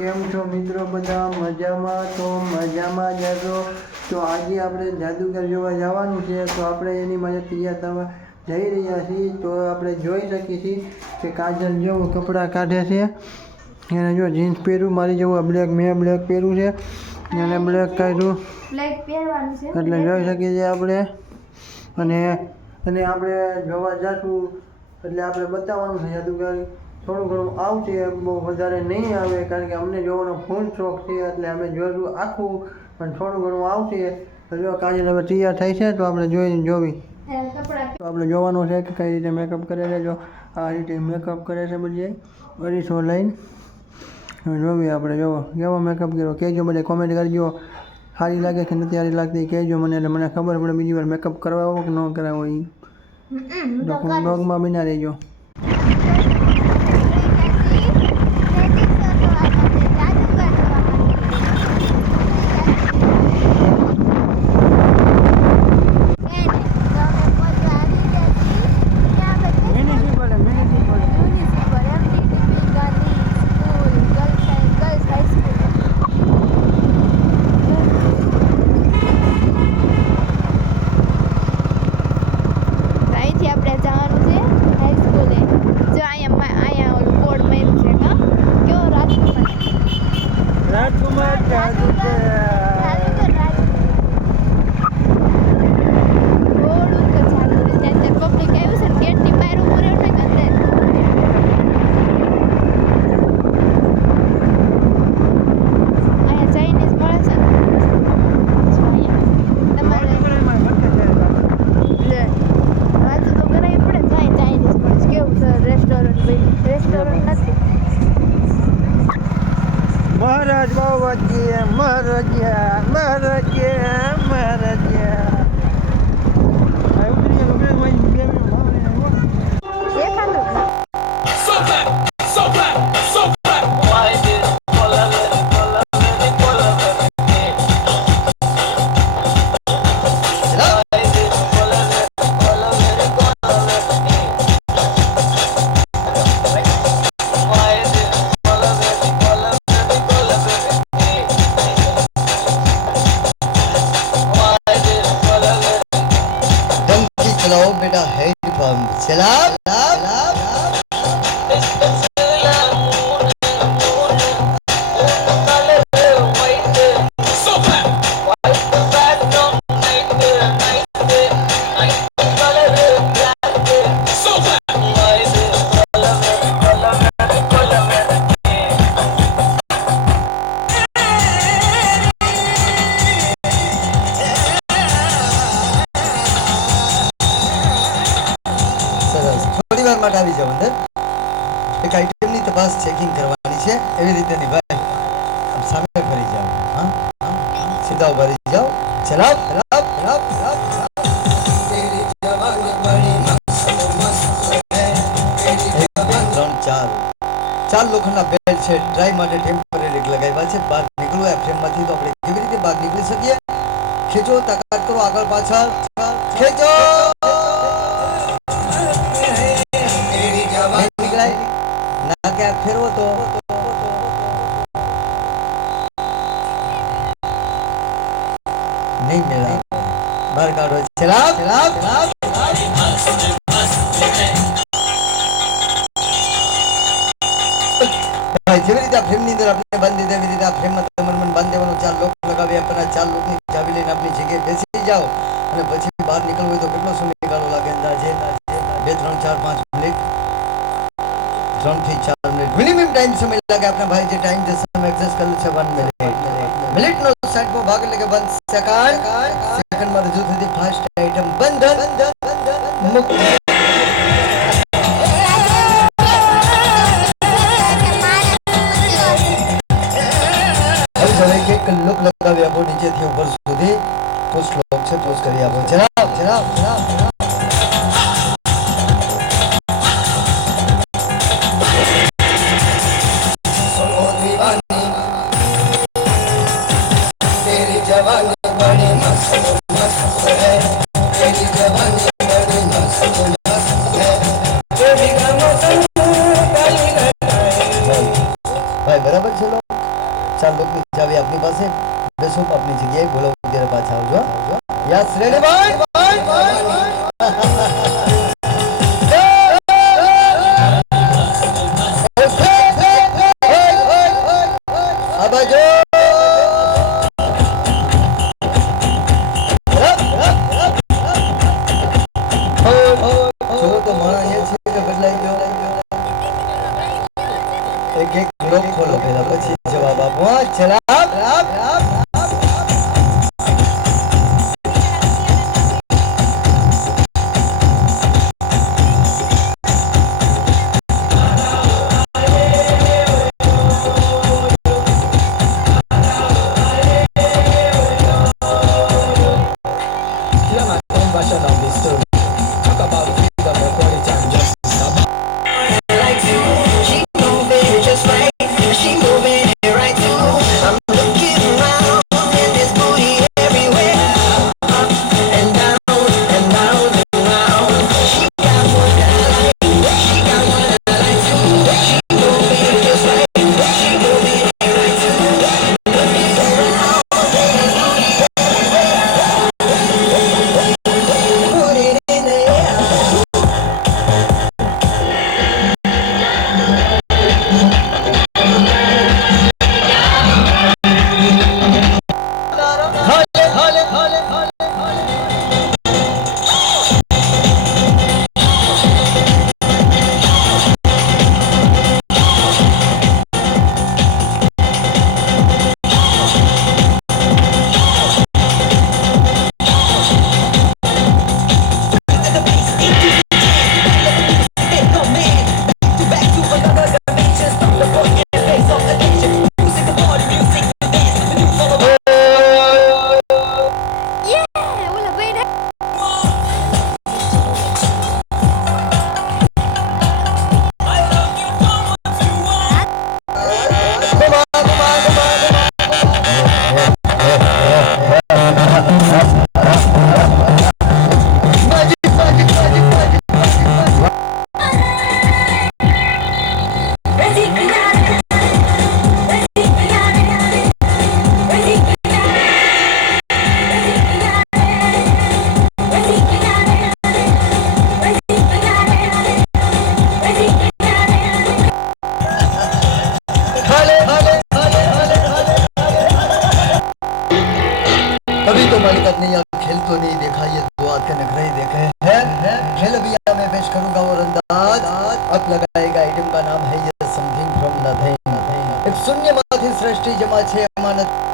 કેમ છો મિત્રો? બધા મજામાં? તો મજામાં જ હશો. તો આજે આપણે જાદુગર જોવા જવાનું છે, તો આપણે એની માટે તૈયાર થવા જઈ રહ્યા છીએ. તો આપણે જોઈ શકીએ છીએ કે કાજલ જેવું કપડાં કાઢે છે. એને જો જીન્સ પહેર્યું, મારી જેવું બ્લેક, મેં બ્લેક પહેર્યું છે, એને બ્લેક કાઢ્યું, બ્લેક પહેરવાનું છે એટલે જોઈ શકીએ છીએ આપણે. અને આપણે જોવા જશું એટલે આપણે બતાવવાનું છે જાદુગર. થોડું ઘણું આવશે, બહુ વધારે નહીં આવે, કારણ કે અમને જોવાનો ફૂલ શોખ છે, એટલે અમે જોશું આખું, પણ થોડું ઘણું આવશે. તો જો કાજલ હવે તૈયાર થાય છે, તો આપણે જોવી તો આપણે જોવાનું છે કે કઈ રીતે મેકઅપ કરે છે. જો આ રીતે મેકઅપ કરે છે બધી અરીસો લઈને. જોવી આપણે, જોવો કેવો મેકઅપ કર્યો. કહેજો બધા, કોમેન્ટ કરજો સારી લાગે કે નથી સારી લાગતી કહેજો મને, એટલે મને ખબર પડે બીજી વાર મેકઅપ કરાવો કે ન કરાવો. એ બ્લોગમાં બના રહેજો. મહારાજ બાવાજી મહારાજ चलाओ बेटा हेड पंप चला માટે આવી જાવ અંદર. એક આઈટમની તપાસ ચેકિંગ કરવાની છે, એવી રીતે ની ભાઈ આમ સામે ફરી જાવ. હા સીધા ઉભા રહી જાવ. ચલાવ ચલાવ ચલાવ ચલાવ ચાર લોખંડના બેલ્ટ છે, ટ્રાય માટે ટેમ્પરરી લગાવ્યા છે. બહાર નીકળવું આ ફ્રેમમાંથી, તો આપણે કેવી રીતે બહાર નીકળી શકીએ? ખેંચો, તાકાત કરો, આગળ પાછળ ખેંચો. ના કે ફેરવો તો નહીં મેળા. બહાર કાઢો. ચલાવ ચલાવ ચલાવ જેવી રીતે આ ફ્રેમની અંદર આપણે બાંધી દેવી રીતે આ ફ્રેમમાં તમારે મને બાંધી દેવાનું. ચાર લોક લગાવી આપવાના. ચાર લોકની ચાવી લઈને આપણી જગ્યાએ બેસી જાઓ, અને પછી બહાર નીકળવું હોય તો કેટલો સમય ગાળો લાગે? અંદાજે 2 3 4 5 મિનિટ, 3 થી 4 મિનિટ મિનિમમ ટાઈમ સમય લાગે. આપણા ભાઈ જે ટાઈમ જે સમય એડજસ્ટ કરેલું છે 1 મિનિટનો 60મો ભાગ એટલે કે 1 સેકન્ડમાં રજૂ થતી ફાસ્ટ આઈટમ બંધન મુક્ત. એક લુક લગાવી આપો નીચેથી ઉપર સુધી. તો શ્લોક છે તો કરી આપો. જણાવ જણાવ જણાવ જણાવ. ભાઈ બરાબર છે. ચાર લોકની ચાવી આપની પાસે, બેસો આપની જગ્યાએ, બોલાવું ત્યારે પાછા આવજો. યસ, રેડી ભાઈ? આ બાજુ જો તો મારા અહીંયા છે કે બદલાઈ ગયો. એક એક લોક ખોલો પહેલા, પછી જવાબ આપો. હા, જવાબ. अभी तो मालिक अपने यहाँ खेल तो नहीं देखा, ये दो हाथ के नखरे ही देखे हैं. खेल भैया मैं पेश करूंगा और अंदाज अब लगाएगा. आइटम का नाम है ये समथिंग फ्रॉम नथिंग. एक शून्य माथी सृष्टि जमा छे अमानत